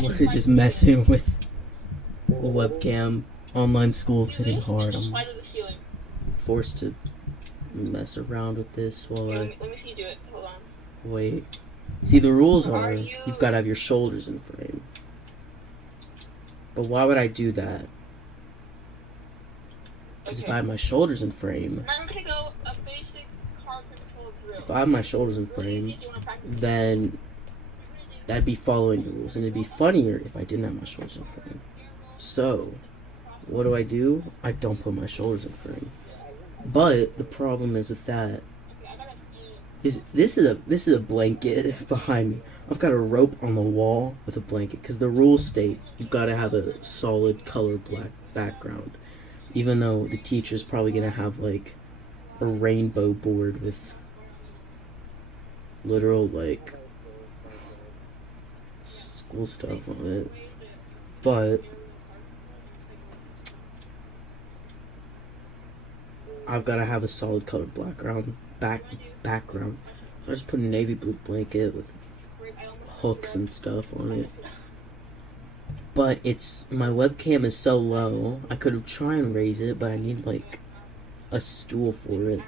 I'm literally just messing with the webcam. Online school's hitting hard. I'm forced to mess around with this while I Let me see you do it. Hold on. wait. See, the rules are you've got to have your shoulders in frame. But why would I do that? Because if I have my shoulders in frame, I'm gonna go a basic car control drill. if I have my shoulders in frame, then that'd be following the rules, and it'd be funnier if I didn't have my shoulders in frame. So, what do? I don't put my shoulders in frame. But the problem is with that is this is a blanket behind me. I've got a rope on the wall with a blanket because the rules state you've got to have a solid color black background. Even though the teacher's probably gonna have like a rainbow board with literal like school stuff on it, but I've got to have a solid colored background. I just put a navy blue blanket with hooks and stuff on it. But my webcam is so low. I could try and raise it, but I need like a stool for it.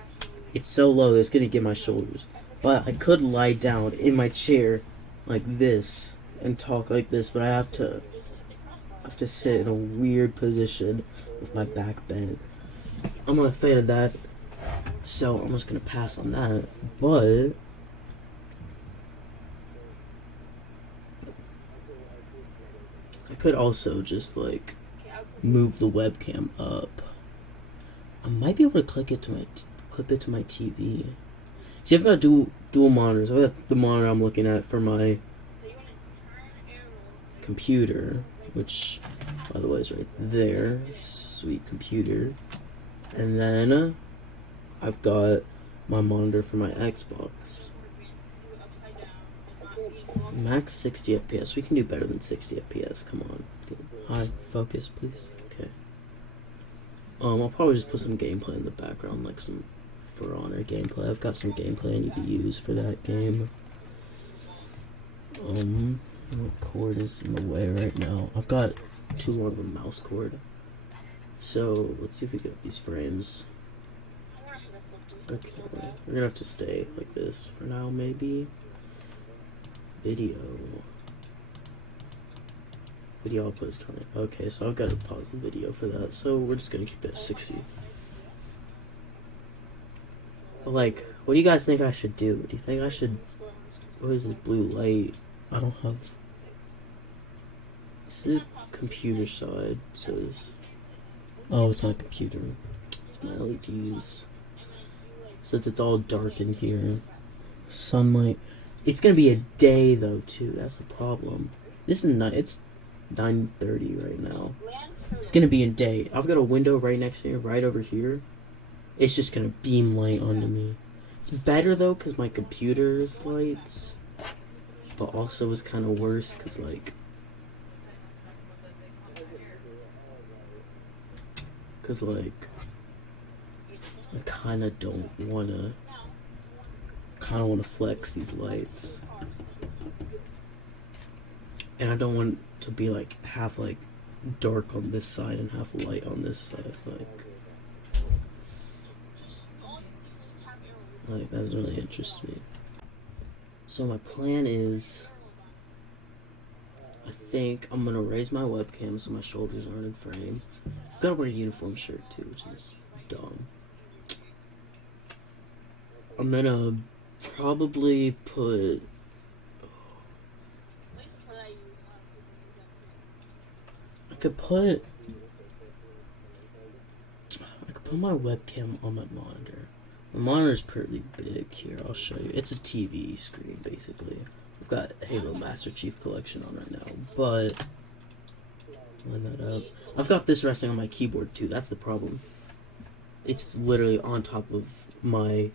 It's so low, it's gonna get my shoulders. But I could lie down in my chair like this and talk like this, but I have to sit in a weird position with my back bent. I'm not a fan of that, so I'm just gonna pass on that. But I could also just like move the webcam up. I might be able to clip it to my TV. See, I've got dual monitors. I've got the monitor I'm looking at for my computer, which, by the way, is right there. Sweet computer. And then I've got my monitor for my Xbox. Max 60 FPS. We can do better than 60 FPS. Come on. High focus, please. Okay. I'll probably just put some gameplay in the background, like some For Honor gameplay. I've got some gameplay I need to use for that game. What cord is in the way right now? I've got too long of a mouse cord. So let's see if we get these frames. Okay, we're gonna have to stay like this for now, maybe. Video output is coming. Okay, so I've got to pause the video for that. So we're just gonna keep it at 60. But like, what do you guys think I should do? Do you think I should? What is this blue light? I don't have. This is the computer side, so this. Oh, it's my computer. It's my LEDs. Since it's all dark in here, sunlight. It's gonna be a day though too. That's the problem. This is not. It's 9:30 right now. It's gonna be a day. I've got a window right next to me, right over here. It's just gonna beam light onto me. It's better though, cause my computer's lights, but also it's kind of worse, cause like, I kind of wanna flex these lights, and I don't want to be like half like dark on this side and half light on this side. Like that doesn't really interest me. So my plan is, I think I'm gonna raise my webcam so my shoulders aren't in frame. I've gotta wear a uniform shirt too, which is dumb. I'm gonna probably put. I could put my webcam on my monitor. My monitor's pretty big here. I'll show you. It's a TV screen basically. I've got Halo Master Chief Collection on right now, but line that up. I've got this resting on my keyboard too. That's the problem. It's literally on top of my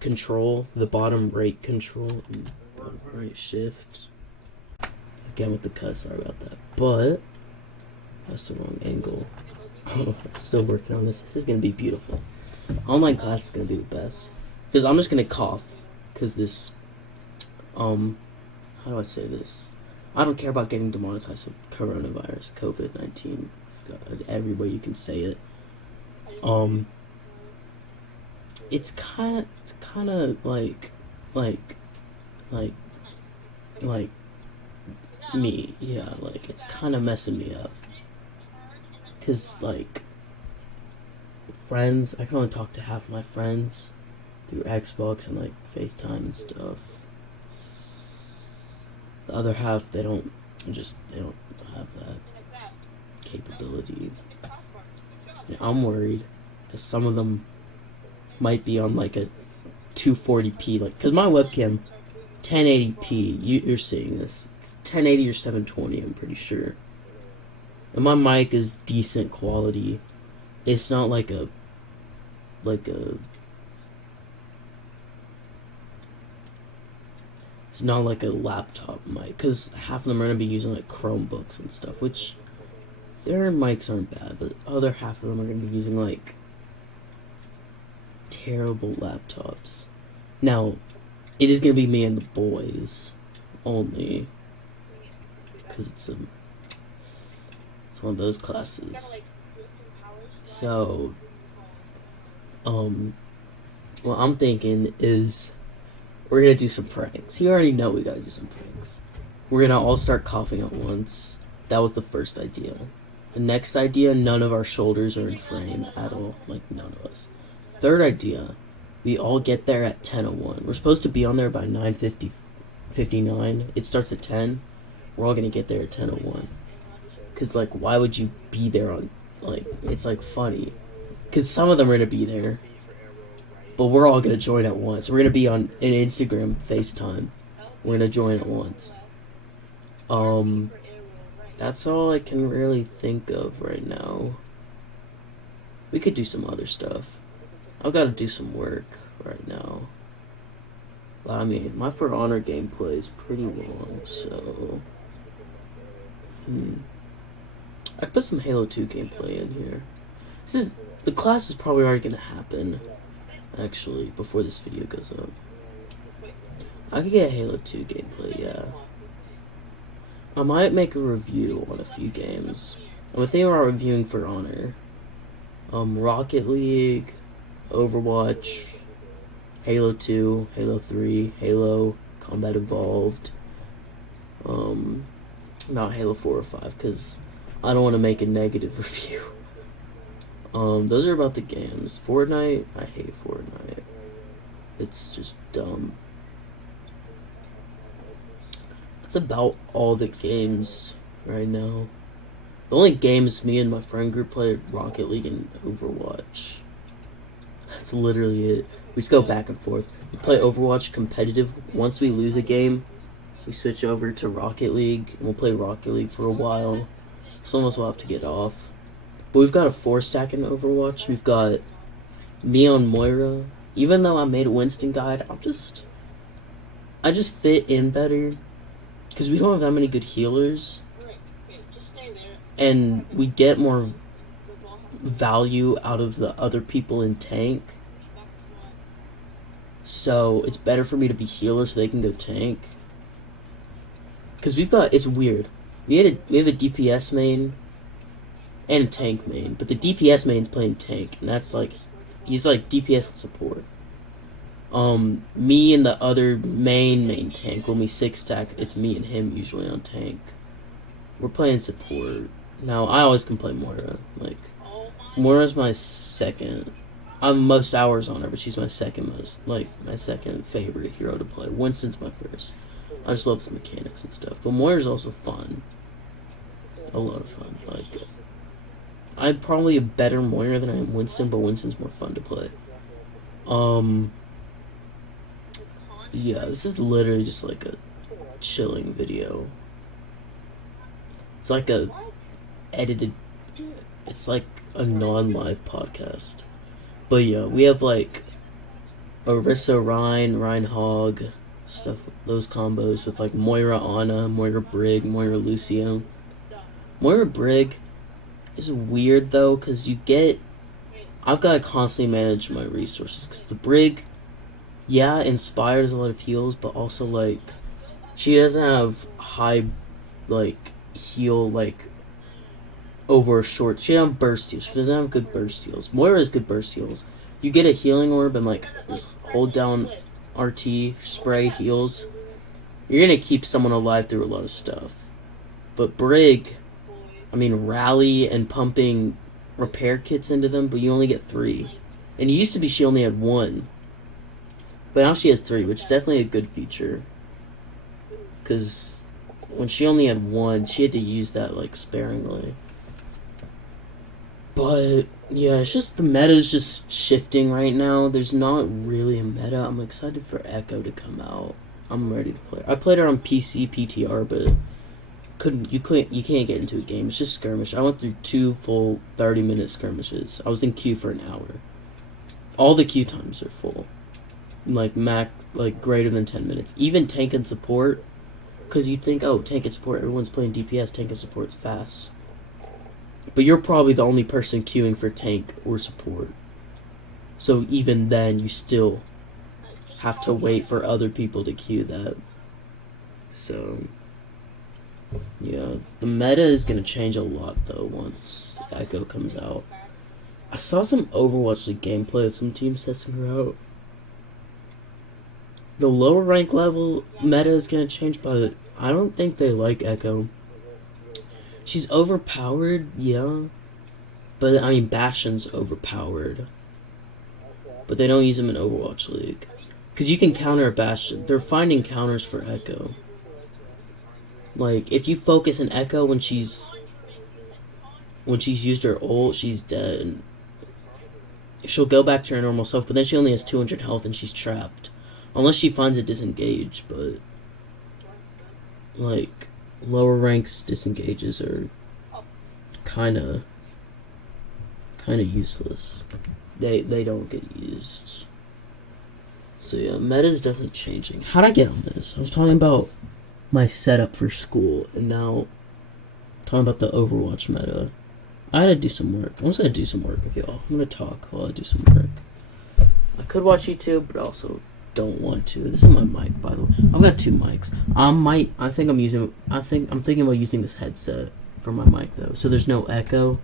control, the bottom right control and bottom right shift. Again with the cut, sorry about that. But that's the wrong angle. I'm still working on this. This is gonna be beautiful. Online class is gonna be the best. Because I'm just gonna cough. Because this how do I say this? I don't care about getting demonetized with coronavirus, COVID-19, every way you can say it. It's kind of like me, yeah, like, it's kind of messing me up. Because, like, friends, I can only talk to half my friends through Xbox and, like, FaceTime and stuff. The other half, they don't have that capability. And I'm worried, because some of them might be on, like, a 240p, like, because my webcam, 1080p, you're seeing this, it's 1080 or 720, I'm pretty sure. And my mic is decent quality. It's not like a it's not like a laptop mic, because half of them are going to be using like Chromebooks and stuff, which their mics aren't bad, but the other half of them are going to be using like terrible laptops. Now, it is going to be me and the boys only, because it's one of those classes. So, what I'm thinking is we're gonna do some pranks. You already know we gotta do some pranks. We're gonna all start coughing at once. That was the first idea. The next idea, none of our shoulders are in frame at all. Like, none of us. Third idea, we all get there at 10:01. We're supposed to be on there by 9:59. It starts at 10. We're all gonna get there at 10:01. Because, like, why would you be there on, like, it's, like, funny. Because some of them are going to be there. But we're all going to join at once. We're going to be on an Instagram FaceTime. We're going to join at once. That's all I can really think of right now. We could do some other stuff. I've got to do some work right now. But, I mean, my For Honor gameplay is pretty long, so... I put some Halo 2 gameplay in here. The class is probably already gonna happen, actually, before this video goes up. I could get Halo 2 gameplay, yeah. I might make a review on a few games. I'm thinking about reviewing For Honor. Rocket League, Overwatch, Halo 2, Halo 3, Halo, Combat Evolved. Not Halo 4 or 5, because I don't want to make a negative review. Those are about the games. Fortnite, I hate Fortnite. It's just dumb. That's about all the games right now. The only games me and my friend group play are Rocket League and Overwatch. That's literally it. We just go back and forth. We play Overwatch competitive. Once we lose a game, we switch over to Rocket League, and we'll play Rocket League for a while. Some of us will have to get off. But we've got a 4-stack in Overwatch. We've got me on Moira. Even though I made a Winston guide, I just fit in better. Because we don't have that many good healers. And we get more value out of the other people in tank. So it's better for me to be healer so they can go tank. Because it's weird. We have a DPS main and a tank main, but the DPS main's playing tank, and that's like, he's like DPS and support. Me and the other main tank, when we 6-stack, it's me and him usually on tank. We're playing support. Now, I always can play Moira. Like, Moira's my second. I'm most hours on her, but she's my second favorite hero to play. Winston's my first. I just love his mechanics and stuff. But Moira's also fun. A lot of fun. Like, I'm probably a better Moira than I am Winston, but Winston's more fun to play. Yeah, this is literally just like a chilling video. It's like a edited, it's like a non-live podcast. But yeah, we have like Orisa, Rein Hog, stuff, those combos with like Moira Ana, Moira Brig, Moira Lucio. Moira Brig is weird though, because I've got to constantly manage my resources, because the Brig, yeah, inspires a lot of heals, but also like, she doesn't have high like heal like over a short. She doesn't have burst heals. She doesn't have good burst heals. Moira has good burst heals. You get a healing orb and like just hold down RT, spray heals. You're gonna keep someone alive through a lot of stuff. But Brig, I mean rally and pumping repair kits into them, but you only get 3. And it used to be she only had 1. But now she has 3, which is definitely a good feature. Because when she only had 1, she had to use that like sparingly. But yeah, it's just the meta is just shifting right now. There's not really a meta. I'm excited for Echo to come out. I'm ready to play. I played her on PC PTR, but you can't get into a game. It's just skirmish. I went through 2 full 30-minute skirmishes. I was in queue for an hour. All the queue times are full. Like greater than 10 minutes. Even tank and support, because you think, oh, tank and support, everyone's playing DPS, tank and support's fast. But you're probably the only person queuing for tank or support. So even then, you still have to wait for other people to queue that. So yeah, the meta is going to change a lot though once Echo comes out. I saw some Overwatch League gameplay of some teams testing her out. The lower rank level meta is going to change, but I don't think they like Echo. She's overpowered, yeah. But, I mean, Bastion's overpowered. But they don't use him in Overwatch League. Because you can counter a Bastion. They're finding counters for Echo. Like, if you focus an Echo when she's used her ult, she's dead. She'll go back to her normal self, but then she only has 200 health and she's trapped. Unless she finds a disengage, but like lower ranks disengages are kinda useless. They don't get used. So yeah, meta's definitely changing. How'd I get on this? I was talking about my setup for school, and now I'm talking about the Overwatch meta. I had to do some work. I'm just gonna do some work with y'all. I'm gonna talk while I do some work. I could watch YouTube, but also don't want to. This is my mic, by the way. I've got 2 mics. I'm thinking about using this headset for my mic though, so there's no echo.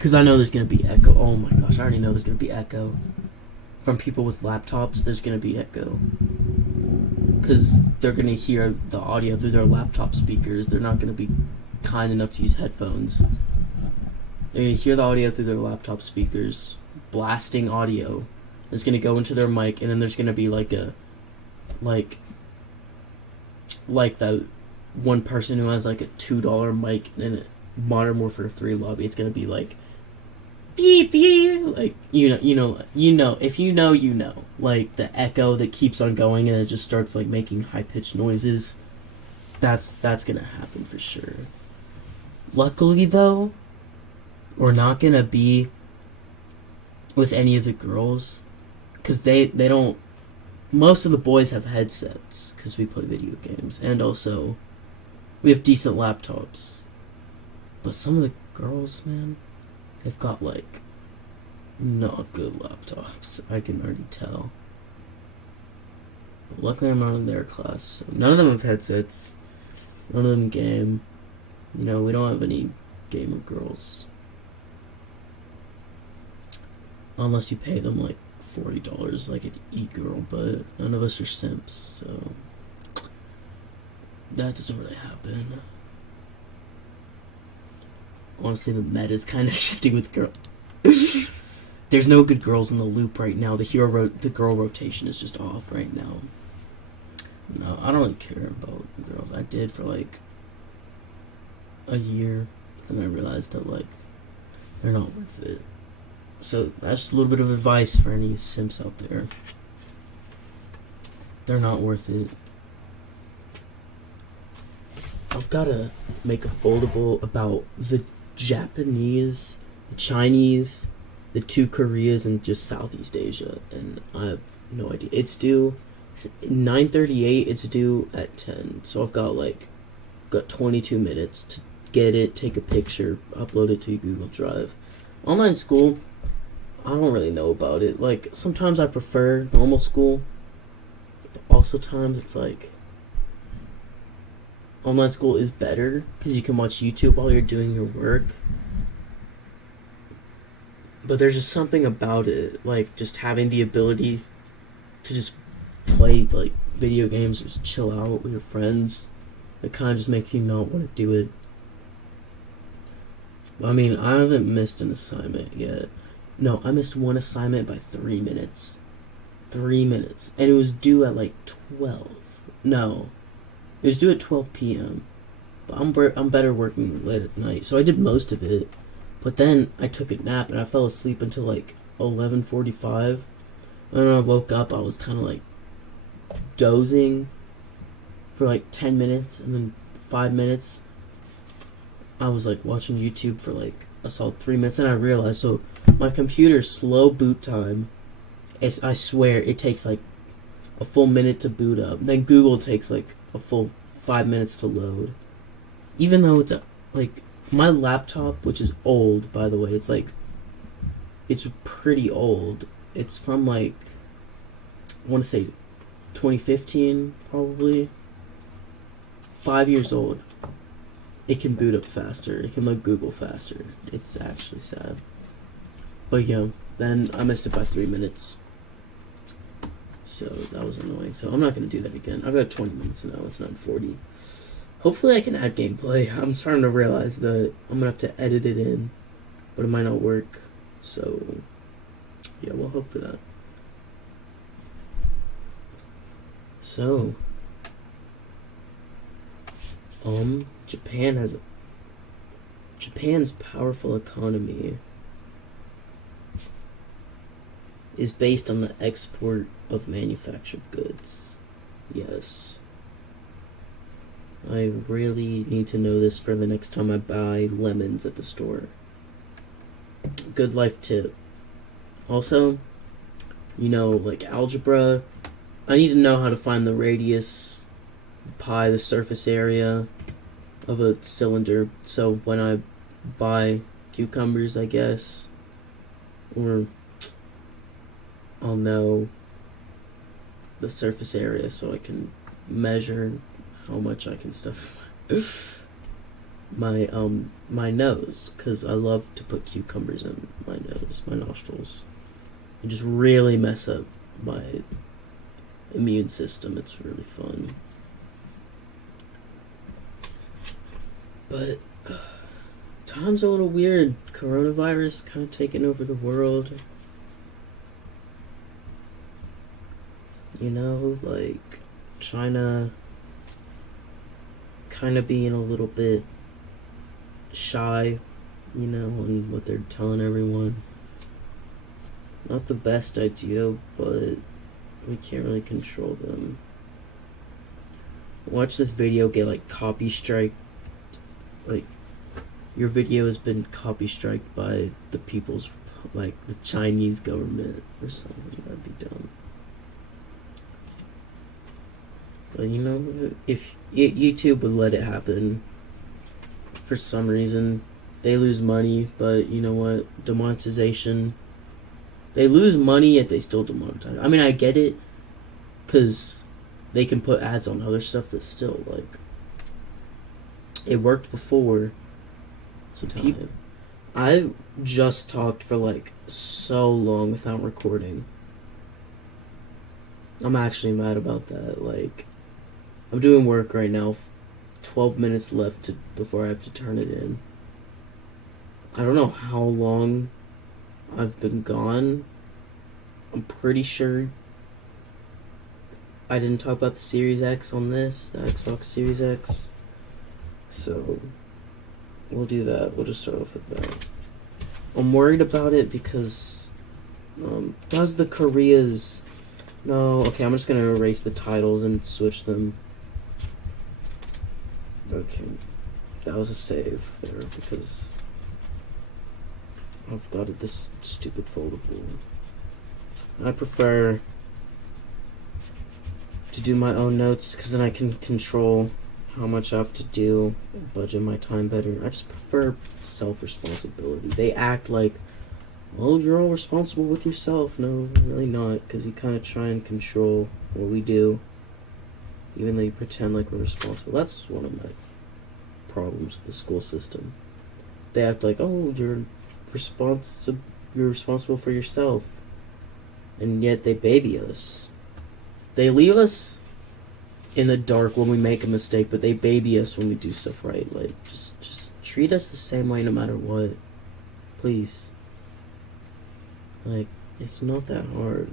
Cause I know there's gonna be echo. Oh my gosh, I already know there's gonna be echo from people with laptops. There's gonna be echo because they're gonna hear the audio through their laptop speakers. They're not gonna be kind enough to use headphones. They're gonna hear the audio through their laptop speakers, blasting audio. It's gonna go into their mic, and then there's gonna be like that one person who has like a $2 mic in a Modern Warfare 3 lobby. It's gonna be like beep beep, like you know if you know like the echo that keeps on going and it just starts like making high pitched noises. That's gonna happen for sure. Luckily though, we're not gonna be with any of the girls. Because they don't... Most of the boys have headsets, because we play video games. And also, we have decent laptops. But some of the girls, man, they've got, like, not good laptops. I can already tell. But luckily I'm not in their class. So none of them have headsets. None of them game. You know, we don't have any gamer girls. Unless you pay them, like, $40 like an e-girl, but none of us are simps, so that doesn't really happen. Honestly, the meta's kind of shifting with girl. There's no good girls in the loop right now. The girl rotation is just off right now. No, I don't really care about girls. I did for like a year, but then I realized that like they're not worth it. So that's just a little bit of advice for any simps out there. They're not worth it. I've got to make a foldable about the Japanese, the Chinese, the 2 Koreas, and just Southeast Asia. And I have no idea. It's due 9:38. It's due at 10. So I've got 22 minutes to get it, take a picture, upload it to Google Drive. Online school, I don't really know about it. Like, sometimes I prefer normal school, but also times it's like, online school is better because you can watch YouTube while you're doing your work. But there's just something about it, like just having the ability to just play like video games, just chill out with your friends. It kind of just makes you not want to do it. I mean, I haven't missed an assignment yet. No, I missed one assignment by 3 minutes. 3 minutes. And it was due at like 12. No. It was due at 12 p.m. But I'm better working late at night. So I did most of it. But then I took a nap and I fell asleep until like 11:45. When I woke up, I was kind of like dozing for like 10 minutes. And then 5 minutes, I was like watching YouTube for like a solid 3 minutes. Then I realized, so my computer's slow boot time, I swear it takes like a full minute to boot up. Then Google takes like a full 5 minutes to load. Even though it's like my laptop, which is old by the way, it's pretty old. It's from like, I want to say 2015 probably. 5 years old. It can boot up faster. It can load Google faster. It's actually sad. But yeah, then I missed it by 3 minutes. So that was annoying. So I'm not going to do that again. I've got 20 minutes now. It's 9:40. Hopefully I can add gameplay. I'm starting to realize that I'm going to have to edit it in. But it might not work. So yeah, we'll hope for that. So Japan's powerful economy is based on the export of manufactured goods. Yes. I really need to know this for the next time I buy lemons at the store. Good life tip. Also, like algebra, I need to know how to find the radius, pi, the surface area of a cylinder. So when I buy cucumbers, I guess, or I'll know the surface area so I can measure how much I can stuff my nose, because I love to put cucumbers in my nose, my nostrils, and just really mess up my immune system. It's really fun. But time's a little weird. Coronavirus kind of taking over the world. Like China kind of being a little bit shy, on what they're telling everyone. Not the best idea, but we can't really control them. Watch this video get like copy strike. Like, your video has been copy striked by the people's, like the Chinese government or something. That'd be dumb. But if YouTube would let it happen, for some reason, they lose money. But you know what? Demonetization. They lose money yet they still demonetize. I mean, I get it, because they can put ads on other stuff, but still, like, it worked before. So I just talked for like so long without recording. I'm actually mad about that. Like, I'm doing work right now. 12 minutes left before I have to turn it in. I don't know how long I've been gone. I'm pretty sure I didn't talk about the Series X on this, the Xbox Series X. So we'll do that. We'll just start off with that. I'm worried about it because does the Koreas... No, okay, I'm just going to erase the titles and switch them. Okay, that was a save there because I've got this stupid foldable. I prefer to do my own notes because then I can control how much I have to do and budget my time better. I just prefer self-responsibility. They act like, well, you're all responsible with yourself. No, really not, because you kind of try and control what we do. even though you pretend like we're responsible. That's one of my problems with the school system. They act like, oh, you're responsible for yourself, and yet they baby us. They leave us in the dark when we make a mistake, but they baby us when we do stuff right. Like, just treat us the same way no matter what, please. Like, it's not that hard.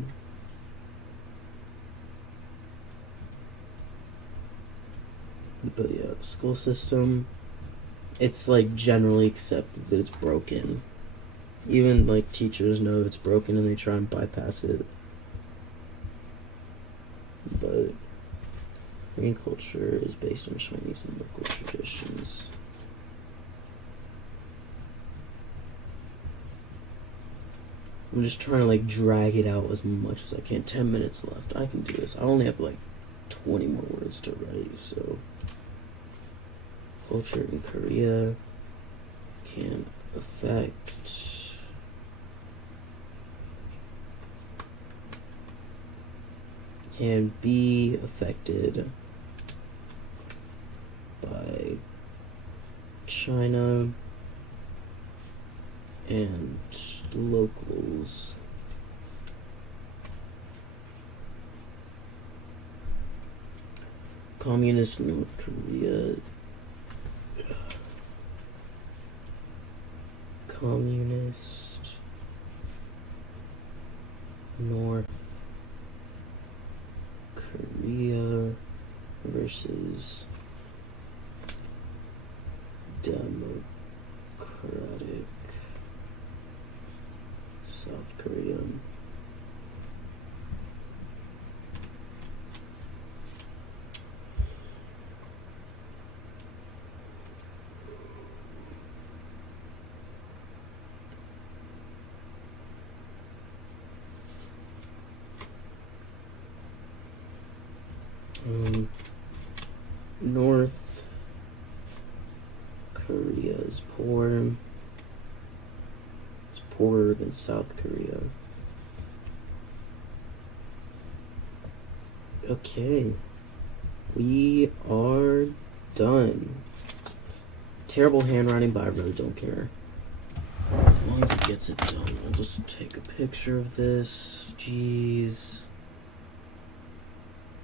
But yeah, school system, it's like generally accepted that it's broken. Even like teachers know it's broken and they try and bypass it. But Korean culture is based on Chinese and local traditions. I'm just trying to like drag it out as much as I can. 10 minutes left. I can do this. I only have like 20 more words to write, so culture in Korea can be affected by China and locals. Communist North Korea. Communist North Korea versus Democratic South Korea. North Korea is poor. It's poorer than South Korea. Okay. We are done. Terrible handwriting, but I really don't care. As long as it gets it done. I'll just take a picture of this. Jeez.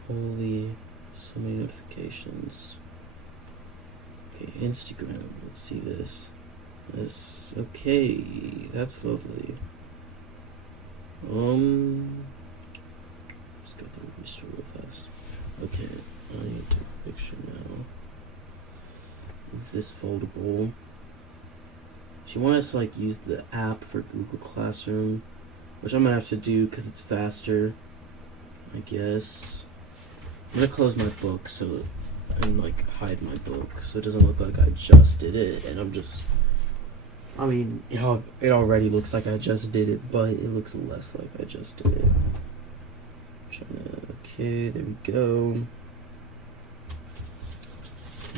Holy, so many notifications. Okay, Instagram. Let's see this. This, okay, that's lovely. Just got the restore real fast. Okay, I need to take a picture now of this foldable. She wanted us to like use the app for Google Classroom, which I'm gonna have to do because it's faster, I guess. I'm gonna close my book and like hide my book so it doesn't look like I just did it, and I mean, it already looks like I just did it, but it looks less like I just did it. Okay, there we go.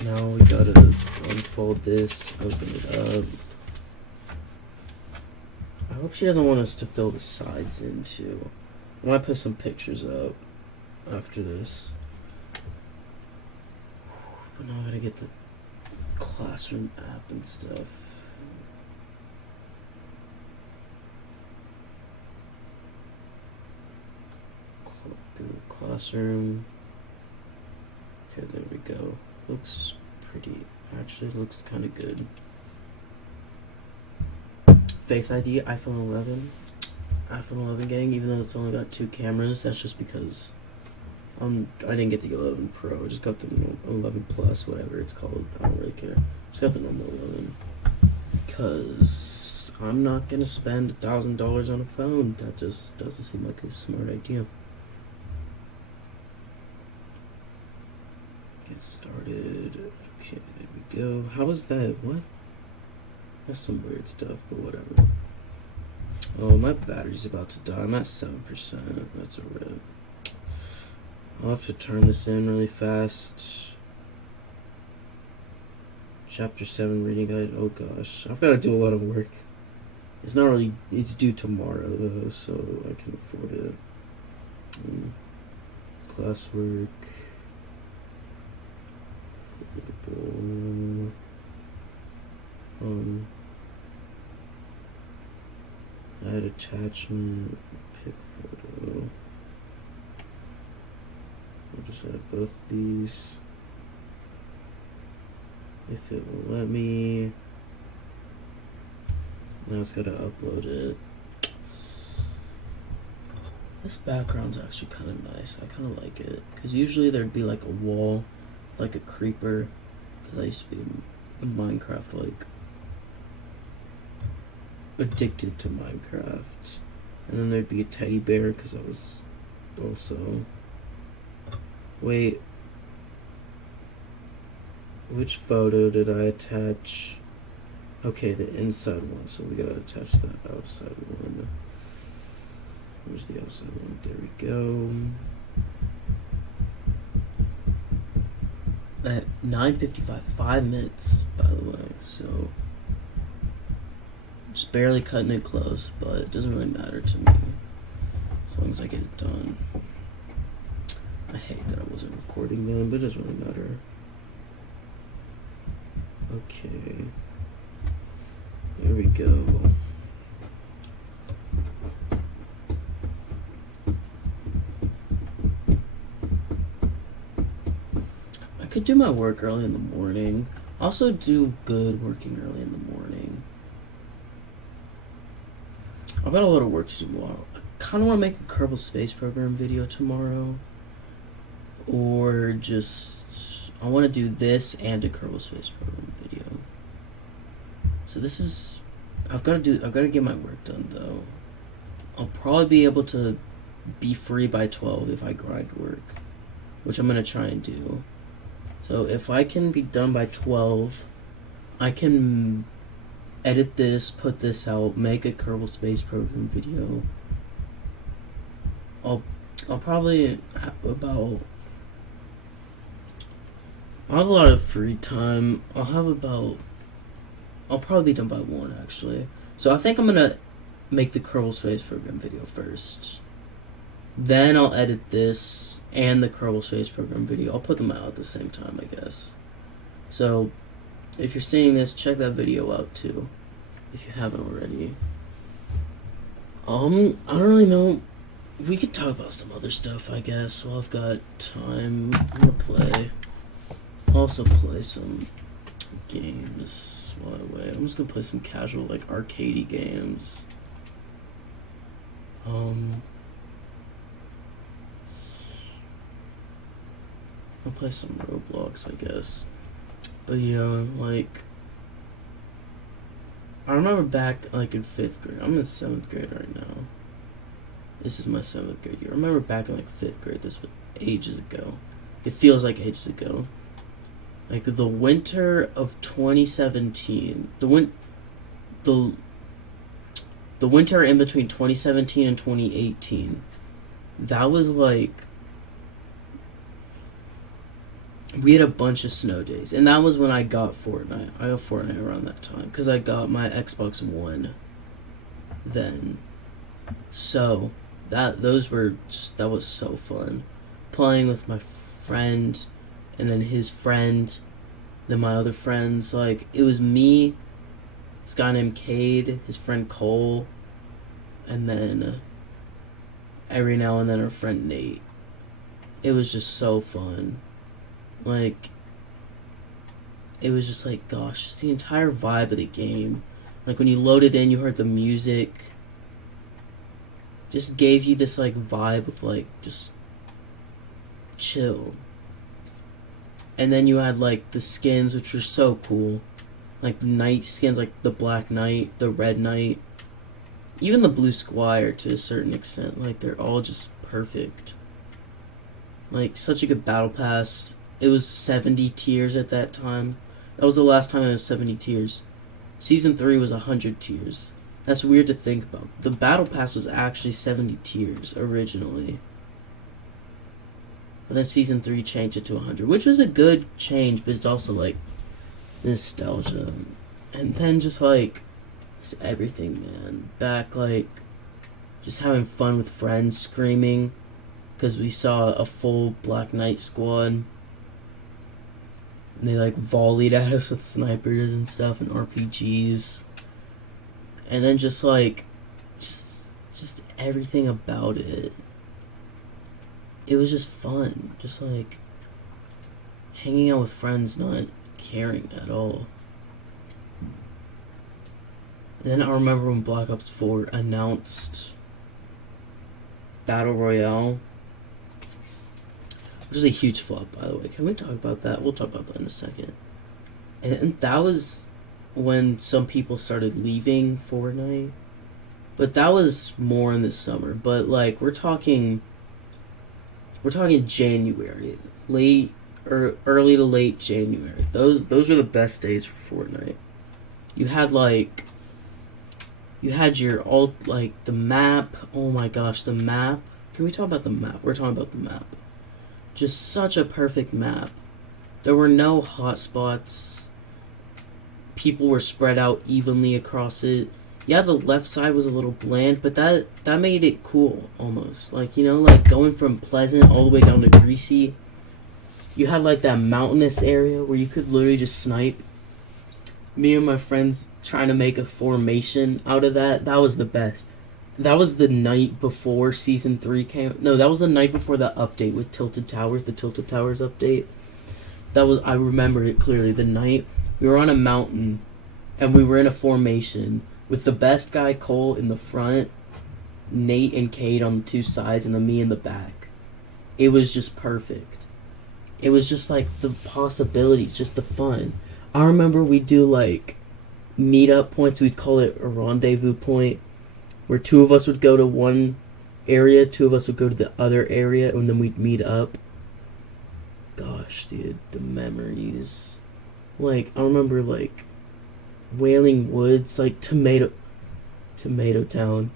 Now we gotta unfold this, open it up. I hope she doesn't want us to fill the sides in too. I might put some pictures up after this. But now I gotta get the classroom app and stuff. Google Classroom. Okay, there we go. Looks pretty. Actually, looks kind of good. Face ID, iPhone 11. iPhone 11 gang, even though it's only got 2 cameras, that's just because I didn't get the 11 Pro. I just got the 11 Plus, whatever it's called. I don't really care. Just got the normal 11 because I'm not gonna spend $1,000 on a phone. That just doesn't seem like a smart idea. Get started. Okay, there we go. How was that? What? That's some weird stuff, but whatever. Oh, my battery's about to die. I'm at 7%. That's a rip. I'll have to turn this in really fast. Chapter 7 reading guide. Oh gosh. I've got to do a lot of work. It's not really... It's due tomorrow, though, so I can afford it. Classwork. add attachment, pick photo. I'll just add both these. If it will let me. Now it's gotta upload it. This background's actually kind of nice. I kind of like it. Because usually there'd be like a wall, like a creeper. Because I used to be in Minecraft, like, addicted to Minecraft. And then there'd be a teddy bear, because I was also... Wait. Which photo did I attach? Okay, the inside one, so we gotta attach the outside one. Where's the outside one? There we go. At 9:55, 5 minutes, by the way, so just barely cutting it close, but it doesn't really matter to me as long as I get it done. I hate that I wasn't recording then, but it doesn't really matter. Okay, here we go. I could do my work early in the morning. Also do good working early in the morning. I've got a lot of work to do tomorrow. I kind of want to make a Kerbal Space Program video tomorrow. Or just... I want to do this and a Kerbal Space Program video. So this is... I've got to get my work done, though. I'll probably be able to be free by 12 if I grind work. Which I'm going to try and do. So if I can be done by 12, I can edit this, put this out, make a Kerbal Space Program video. I'll probably have about... I'll have a lot of free time. I'll probably be done by 1, actually. So I think I'm gonna make the Kerbal Space Program video first. Then I'll edit this and the Kerbal Space Program video. I'll put them out at the same time, I guess. So, if you're seeing this, check that video out too, if you haven't already. I don't really know. We could talk about some other stuff, I guess, while I've got time. I'm gonna play. I'll also play some games while I wait. I'm just gonna play some casual, like, arcadey games. I'll play some Roblox, I guess. But yeah, like... I remember back, like, in 5th grade. I'm in 7th grade right now. This is my 7th grade year. I remember back in, like, 5th grade. This was ages ago. It feels like ages ago. Like, the winter of 2017. The winter in between 2017 and 2018. That was, like... We had a bunch of snow days, and that was when I got Fortnite. I got Fortnite around that time, because I got my Xbox One then. So, that was so fun. Playing with my friend, and then his friend, then my other friends. Like, it was me, this guy named Cade, his friend Cole, and then every now and then our friend Nate. It was just so fun. Like, it was just like, gosh, just the entire vibe of the game. Like, when you loaded in, you heard the music. Just gave you this, like, vibe of, like, just chill. And then you had, like, the skins, which were so cool. Like, the Knight skins, like the Black Knight, the Red Knight. Even the Blue Squire, to a certain extent. Like, they're all just perfect. Like, such a good battle pass. It was 70 tiers at that time. That was the last time it was 70 tiers. Season 3 was 100 tiers. That's weird to think about. The Battle Pass was actually 70 tiers originally. But then Season 3 changed it to 100, which was a good change, but it's also, like, nostalgia. And then just, like, just everything, man. Back, like, just having fun with friends, screaming, because we saw a full Black Knight squad. And they, like, volleyed at us with snipers and stuff and RPGs. And then just, like, just just everything about it. It was just fun. Just like hanging out with friends, not caring at all. And then I remember when Black Ops 4 announced Battle Royale, which is a huge flop, by the way. Can we talk about that? We'll talk about that in a second. And that was when some people started leaving Fortnite. But that was more in the summer. But like we're talking January, late or early to late January. Those were the best days for Fortnite. You had your all like the map. Oh my gosh, the map. Can we talk about the map? We're talking about the map. Just such a perfect map. There were no hotspots. People were spread out evenly across it. Yeah, the left side was a little bland, but that made it cool almost. Like, you know, like going from Pleasant all the way down to Greasy. You had like that mountainous area where you could literally just snipe. Me and my friends trying to make a formation out of that. That was the best. That was the night before Season 3 came. No, that was the night before the update with Tilted Towers, the Tilted Towers update. I remember it clearly. The night we were on a mountain and we were in a formation with the best guy, Cole, in the front, Nate and Cade on the two sides, and then me in the back. It was just perfect. It was just like the possibilities, just the fun. I remember we'd do like meetup points. We'd call it a rendezvous point, where two of us would go to one area, two of us would go to the other area, and then we'd meet up. Gosh, dude, the memories. Like, I remember, like, Wailing Woods, like, Tomato Town.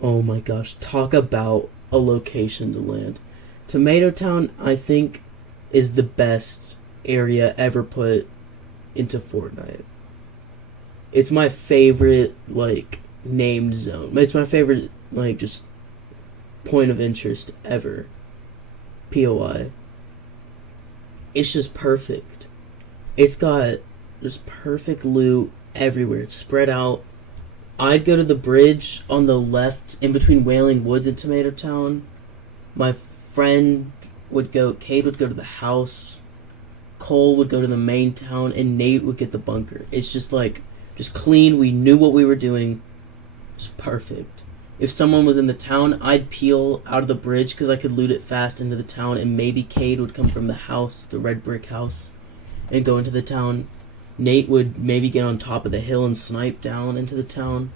Oh my gosh, talk about a location to land. Tomato Town, I think, is the best area ever put into Fortnite. It's my favorite, like, named zone. It's my favorite, like, just point of interest ever. POI. It's just perfect. It's got just perfect loot everywhere. It's spread out. I'd go to the bridge on the left in between Wailing Woods and Tomato Town. My friend Cade would go to the house. Cole would go to the main town, and Nate would get the bunker. It's just like, just clean. We knew what we were doing. It's perfect. If someone was in the town, I'd peel out of the bridge because I could loot it fast into the town, and maybe Cade would come from the house, the red brick house, and go into the town. Nate would maybe get on top of the hill and snipe down into the town.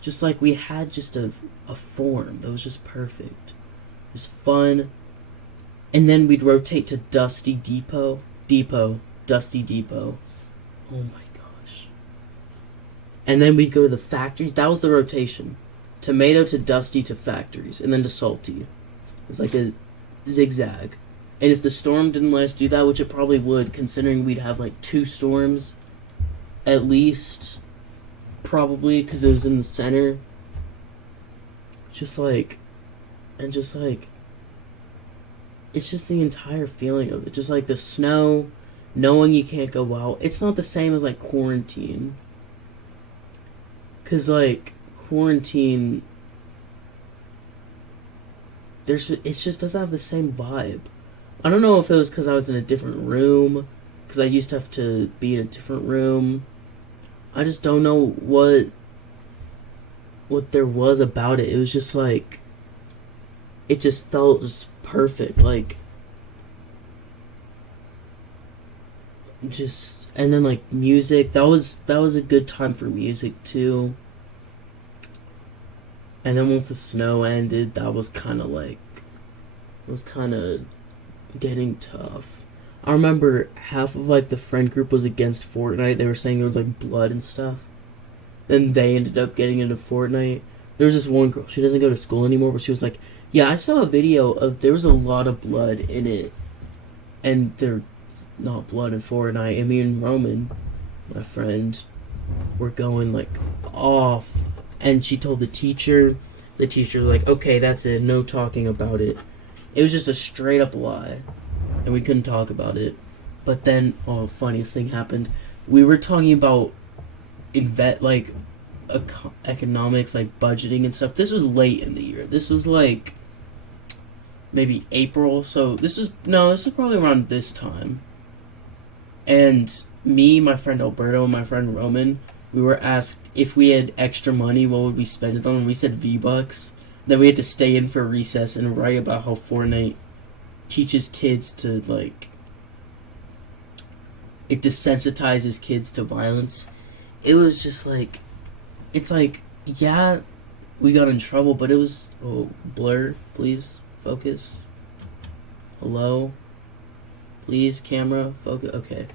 Just like we had just a form that was just perfect. Just fun. And then we'd rotate to Dusty Depot. Dusty Depot. Oh my gosh. And then we'd go to the factories. That was the rotation. Tomato to Dusty to factories. And then to Salty. It was like a zigzag. And if the storm didn't let us do that, which it probably would, considering we'd have like 2 storms at least, probably, because it was in the center. It's just like, it's just the entire feeling of it. Just like the snow, knowing you can't go out. It's not the same as like quarantine. Because like, quarantine, it just doesn't have the same vibe. I don't know if it was because I was in a different room, because I used to have to be in a different room. I just don't know what there was about it. It was just like, it just felt just perfect. Like, just, and then like music, that was a good time for music too. And then once the snow ended, that was kind of like, it was kind of getting tough. I remember half of like the friend group was against Fortnite. They were saying there was like blood and stuff. Then they ended up getting into Fortnite. There was this one girl, she doesn't go to school anymore, but she was like, yeah, I saw a video of, there was a lot of blood in it. And there's not blood in Fortnite. And me and Roman, my friend, were going like off. And she told the teacher was like, okay, that's it, no talking about it. It was just a straight up lie. And we couldn't talk about it. But then, funniest thing happened. We were talking about economics, like budgeting and stuff. This was late in the year. This was like maybe April. So this was probably around this time. And me, my friend Alberto, and my friend Roman, we were asked if we had extra money, what would we spend it on? And we said V-Bucks. Then we had to stay in for recess and write about how Fortnite teaches kids to, like, it desensitizes kids to violence. It was just like, it's like, yeah, we got in trouble, but it was, blur, please, focus. Hello? Please, camera, focus, okay.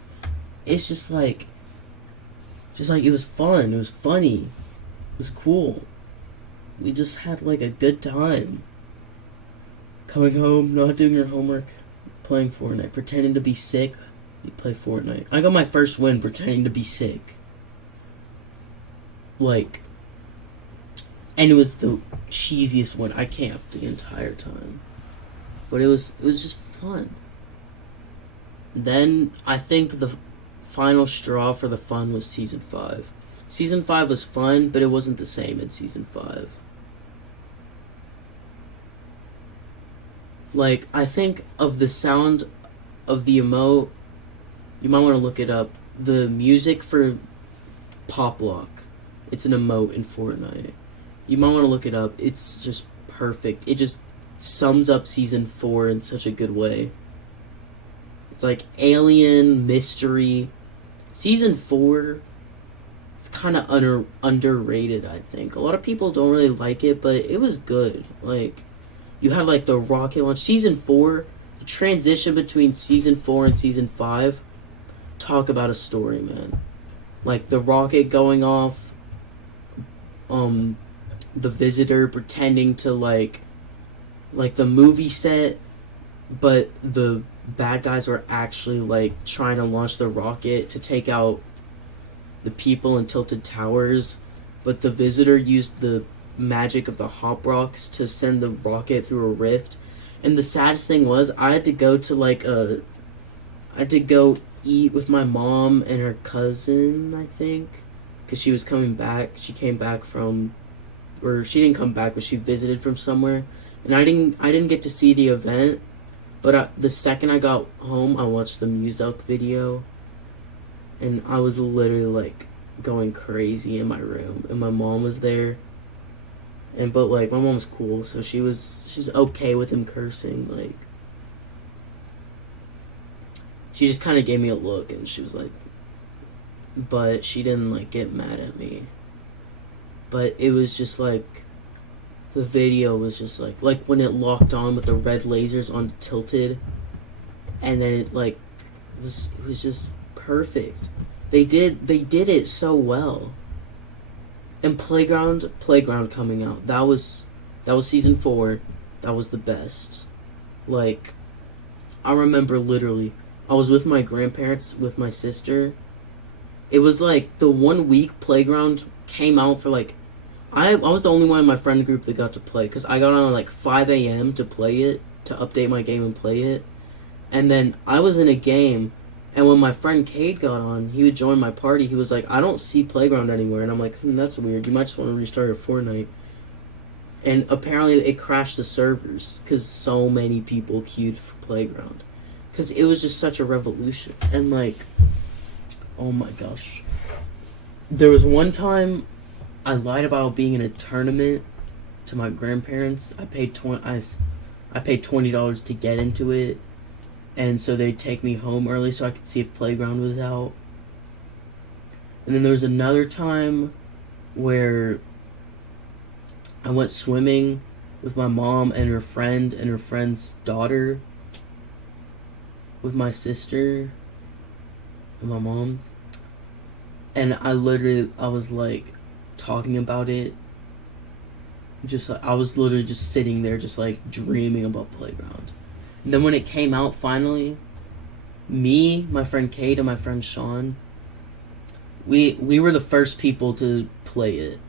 It's just like, it was fun, it was funny, it was cool. We just had, like, a good time. Coming home, not doing your homework, playing Fortnite, pretending to be sick. You play Fortnite. I got my first win pretending to be sick. Like, and it was the cheesiest one. I camped the entire time. But it was just fun. Then, I think the final straw for the fun was Season 5. Season 5 was fun, but it wasn't the same in Season 5. Like, I think of the sound of the emote, you might want to look it up. The music for Pop Lock, it's an emote in Fortnite. You might want to look it up. It's just perfect. It just sums up Season 4 in such a good way. It's like alien, mystery. Season 4, it's kind of underrated, I think. A lot of people don't really like it, but it was good. Like, you had, like, the rocket launch. Season 4, the transition between Season 4 and Season 5, talk about a story, man. Like, the rocket going off, the visitor pretending to, like the movie set, but the bad guys were actually, like, trying to launch the rocket to take out the people in Tilted Towers, but the visitor used the magic of the Hop Rocks to send the rocket through a rift. And the saddest thing was, I had to go eat with my mom and her cousin, I think, because she was coming back. She came back from, or she didn't come back, but she visited from somewhere. And I didn't get to see the event, but the second I got home, I watched the Muzak video, and I was literally, like, going crazy in my room, and my mom was there. But like, my mom was cool, so she's okay with him cursing. Like, she just kind of gave me a look, and she was like, but she didn't, like, get mad at me. But it was just like, the video was just like when it locked on with the red lasers on Tilted, and then it, like, it was just perfect. They did it so well. And Playground coming out. That was Season 4. That was the best. Like, I remember literally, I was with my grandparents with my sister. It was like the 1 week Playground came out for, like, I was the only one in my friend group that got to play, because I got on at like 5 a.m. to play it, to update my game and play it. And then I was in a game, and when my friend Cade got on, he would join my party. He was like, I don't see Playground anywhere. And I'm like, that's weird. You might just want to restart your Fortnite. And apparently it crashed the servers because so many people queued for Playground. Because it was just such a revolution. And, like, oh my gosh. There was one time I lied about being in a tournament to my grandparents. I paid $20 to get into it. And so they'd take me home early so I could see if Playground was out. And then there was another time where I went swimming with my mom and her friend and her friend's daughter, with my sister and my mom. And I was like talking about it. I was literally just sitting there just like dreaming about Playground. And then when it came out finally, me, my friend Kate, and my friend Sean, we were the first people to play it,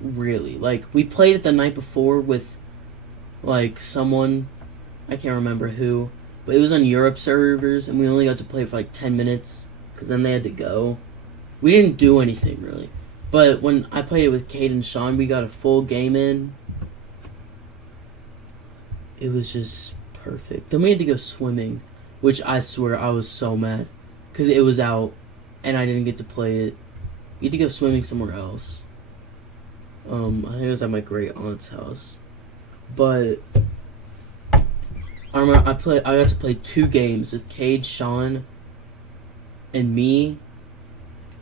really. Like, we played it the night before with, like, someone, I can't remember who, but it was on Europe servers, and we only got to play for like 10 minutes, because then they had to go. We didn't do anything, really. But when I played it with Cade and Sean, we got a full game in. It was just perfect. Then we had to go swimming, which I swear I was so mad. Because it was out, and I didn't get to play it. We had to go swimming somewhere else. I think it was at my great aunt's house. But I remember I got to play 2 games with Cade, Sean, and me.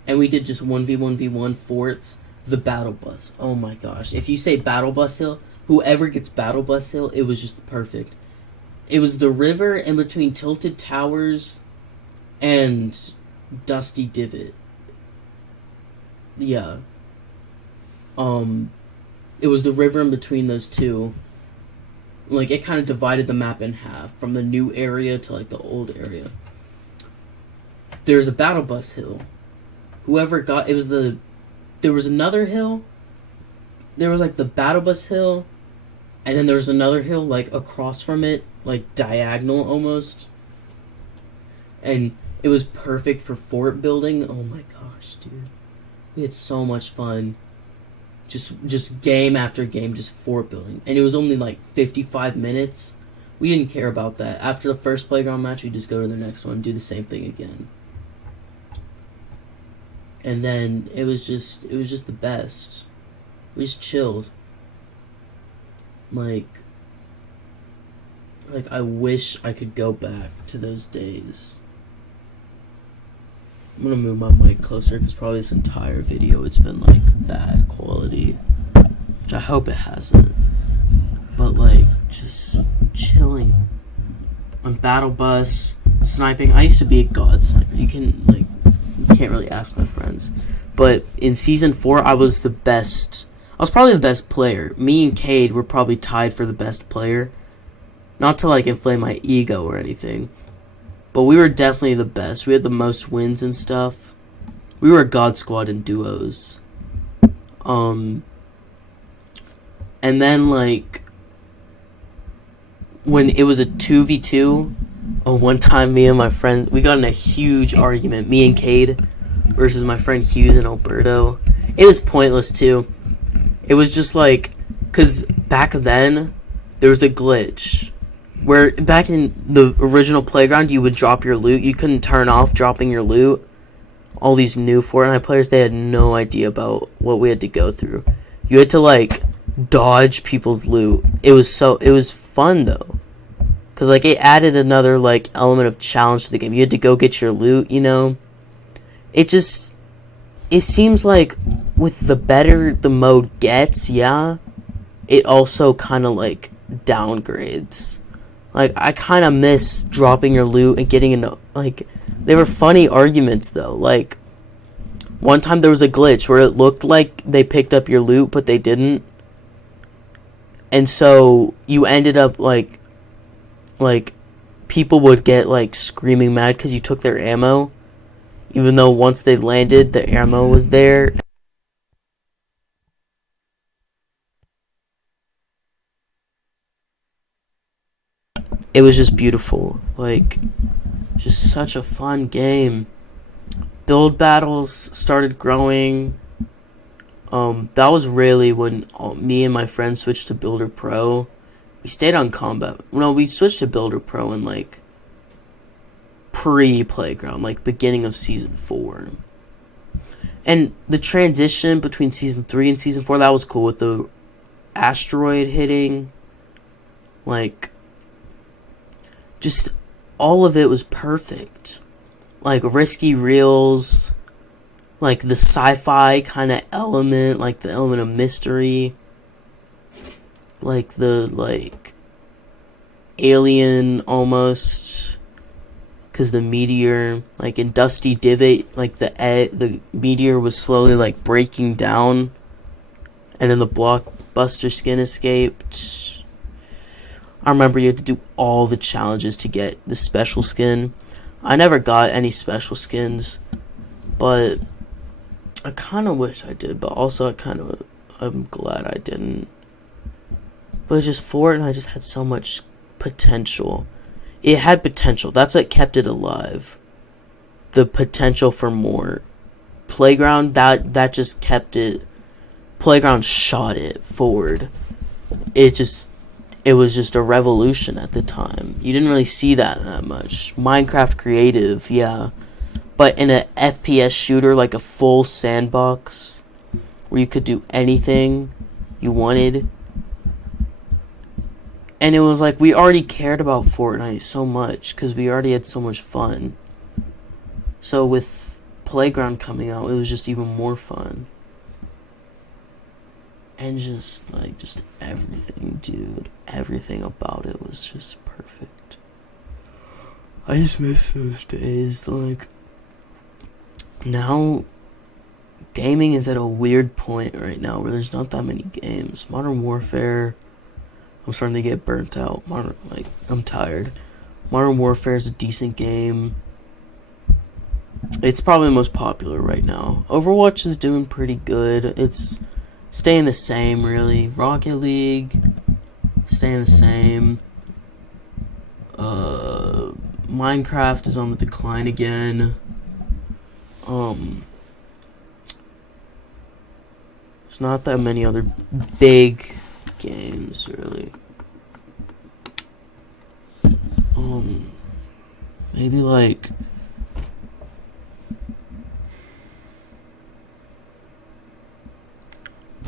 And we did just 1v1v1 forts, the battle bus. Oh my gosh. If you say battle bus hill, whoever gets battle bus hill, it was just perfect. It was the river in between Tilted Towers and Dusty Divot. Yeah. It was the river in between those two. Like, it kind of divided the map in half, from the new area to, like, the old area. There's a battle bus hill. Whoever got... There was another hill. There was, like, the battle bus hill. And then there was another hill, like, across from it. Like, diagonal, almost. And it was perfect for fort building. Oh, my gosh, dude. We had so much fun. Just game after game, just fort building. And it was only, like, 55 minutes. We didn't care about that. After the first playground match, we'd just go to the next one and do the same thing again. And then it was just the best. We just chilled. Like I wish I could go back to those days. I'm gonna move my mic closer because probably this entire video it's been like bad quality, which I hope it hasn't. But like just chilling on battle bus, sniping. I used to be a god sniper. You can't really ask my friends, but in season 4 I was the best. I was probably the best player. Me and Cade were probably tied for the best player. Not to like inflame my ego or anything, but we were definitely the best. We had the most wins and stuff. We were a god squad in duos. And then like when it was a 2v2, one time me and my friend, we got in a huge argument. Me and Cade versus my friend Hughes and Alberto. It was pointless too. It was just like, because back then there was a glitch where back in the original playground you would drop your loot. You couldn't turn off dropping your loot. All these new Fortnite players, they had no idea about what we had to go through. You had to like dodge people's loot. It was fun though, because like it added another like element of challenge to the game. You had to go get your loot, you know. It seems like with the better the mode gets, yeah, it also kind of like downgrades. Like I kind of miss dropping your loot and getting into like, they were funny arguments though. Like one time there was a glitch where it looked like they picked up your loot but they didn't, and so you ended up like people would get like screaming mad because you took their ammo, even though once they landed the ammo was there. It was just beautiful. Like, just such a fun game. Build battles started growing. That was really when me and my friends switched to Builder Pro. We stayed on combat. No, we switched to Builder Pro in like pre-playground, like beginning of season 4. And the transition between season 3 and season 4, that was cool with the asteroid hitting. Like, just all of it was perfect. Like risky reels, like the sci-fi kind of element, like the element of mystery, like the like alien almost, because the meteor, like in Dusty Divot, like the meteor was slowly like breaking down, and then the blockbuster skin escaped. I remember you had to do all the challenges to get the special skin. I never got any special skins, but I kind of wish I did, but also I'm glad I didn't. But just Fortnite just had so much potential. It had potential. That's what kept it alive. The potential for more. Playground, that just kept it. Playground shot it forward. It was just a revolution at the time. You didn't really see that much. Minecraft Creative, yeah. But in a FPS shooter, like a full sandbox, where you could do anything you wanted. And it was like, we already cared about Fortnite so much, because we already had so much fun. So with Playground coming out, it was just even more fun. And just everything, dude. Everything about it was just perfect. I just miss those days. Like, now, gaming is at a weird point right now where there's not that many games. Modern Warfare, I'm starting to get burnt out. I'm tired. Modern Warfare is a decent game. It's probably the most popular right now. Overwatch is doing pretty good. It's staying the same, really. Rocket League, staying the same. Minecraft is on the decline again. There's not that many other big games, really. Maybe like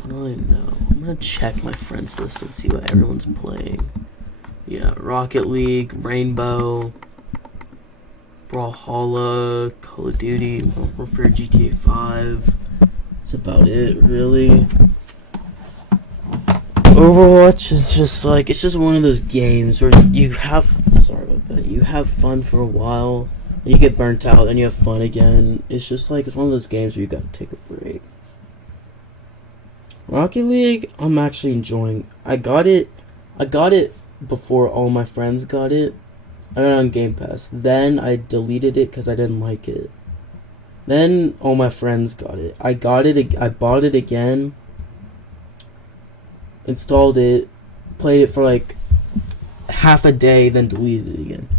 I don't know. I'm gonna check my friends list and see what everyone's playing. Yeah, Rocket League, Rainbow, Brawlhalla, Call of Duty, Modern Warfare, GTA 5. That's about it, really. Overwatch is just like, it's just one of those games where you have fun for a while, and you get burnt out, and you have fun again. It's just like, it's one of those games where you gotta take a break. Rocket League, I'm actually enjoying. I got it before all my friends got it. I got it on Game Pass. Then I deleted it because I didn't like it. Then all my friends got it. I bought it again, installed it, played it for like half a day, then deleted it again.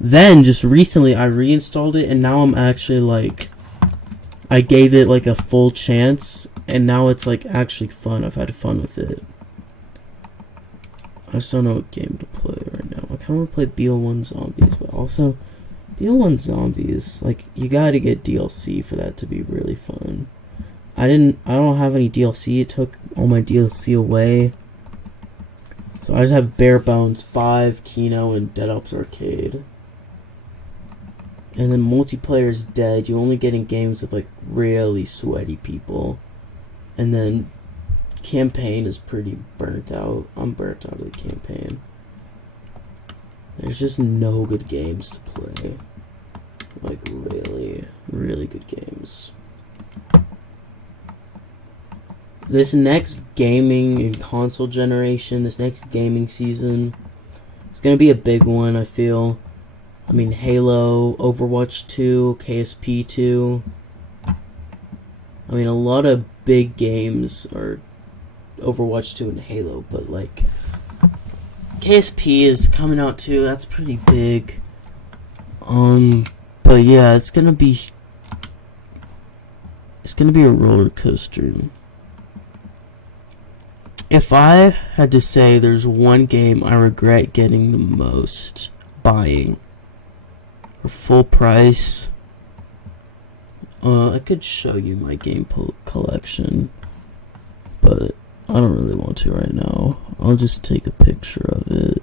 Then just recently I reinstalled it, and now I'm actually like, I gave it like a full chance, and now it's like actually fun. I've had fun with it. I just don't know what game to play right now. I kind of want to play BO1 Zombies, but also BO1 Zombies, like, you gotta get DLC for that to be really fun. I don't have any DLC. It took all my DLC away. So I just have Bare Bones 5, Kino, and Dead Ops Arcade. And then multiplayer is dead. You only get in games with like really sweaty people. And then campaign is pretty burnt out. I'm burnt out of the campaign. There's just no good games to play. Like really, really good games. This next gaming and console generation, this next gaming season, it's gonna be a big one, I feel. I mean, Halo, Overwatch 2, KSP 2. I mean, a lot of big games are Overwatch 2 and Halo, but like KSP is coming out too. That's pretty big. But yeah, it's gonna be a roller coaster. If I had to say there's one game I regret getting the most, buying for full price, I could show you my game collection, but I don't really want to right now. I'll just take a picture of it.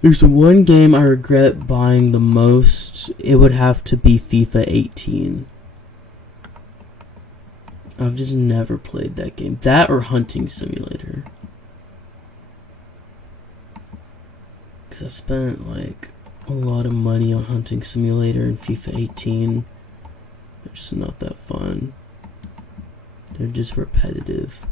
There's one game I regret buying the most. It would have to be FIFA 18. I've just never played that game. That or Hunting Simulator. Because I spent like a lot of money on Hunting Simulator and FIFA 18. They're just not that fun. They're just repetitive.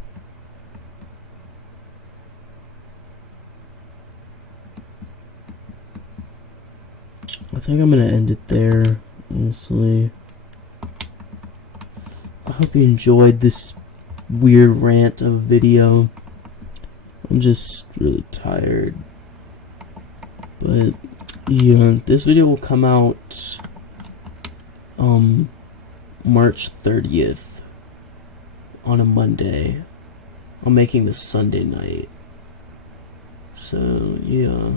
I think I'm gonna end it there, honestly. I hope you enjoyed this weird rant of video. I'm just really tired. But yeah, this video will come out March 30th on a Monday. I'm making this Sunday night. So, yeah.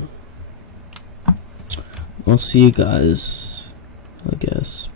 I'll see you guys, I guess.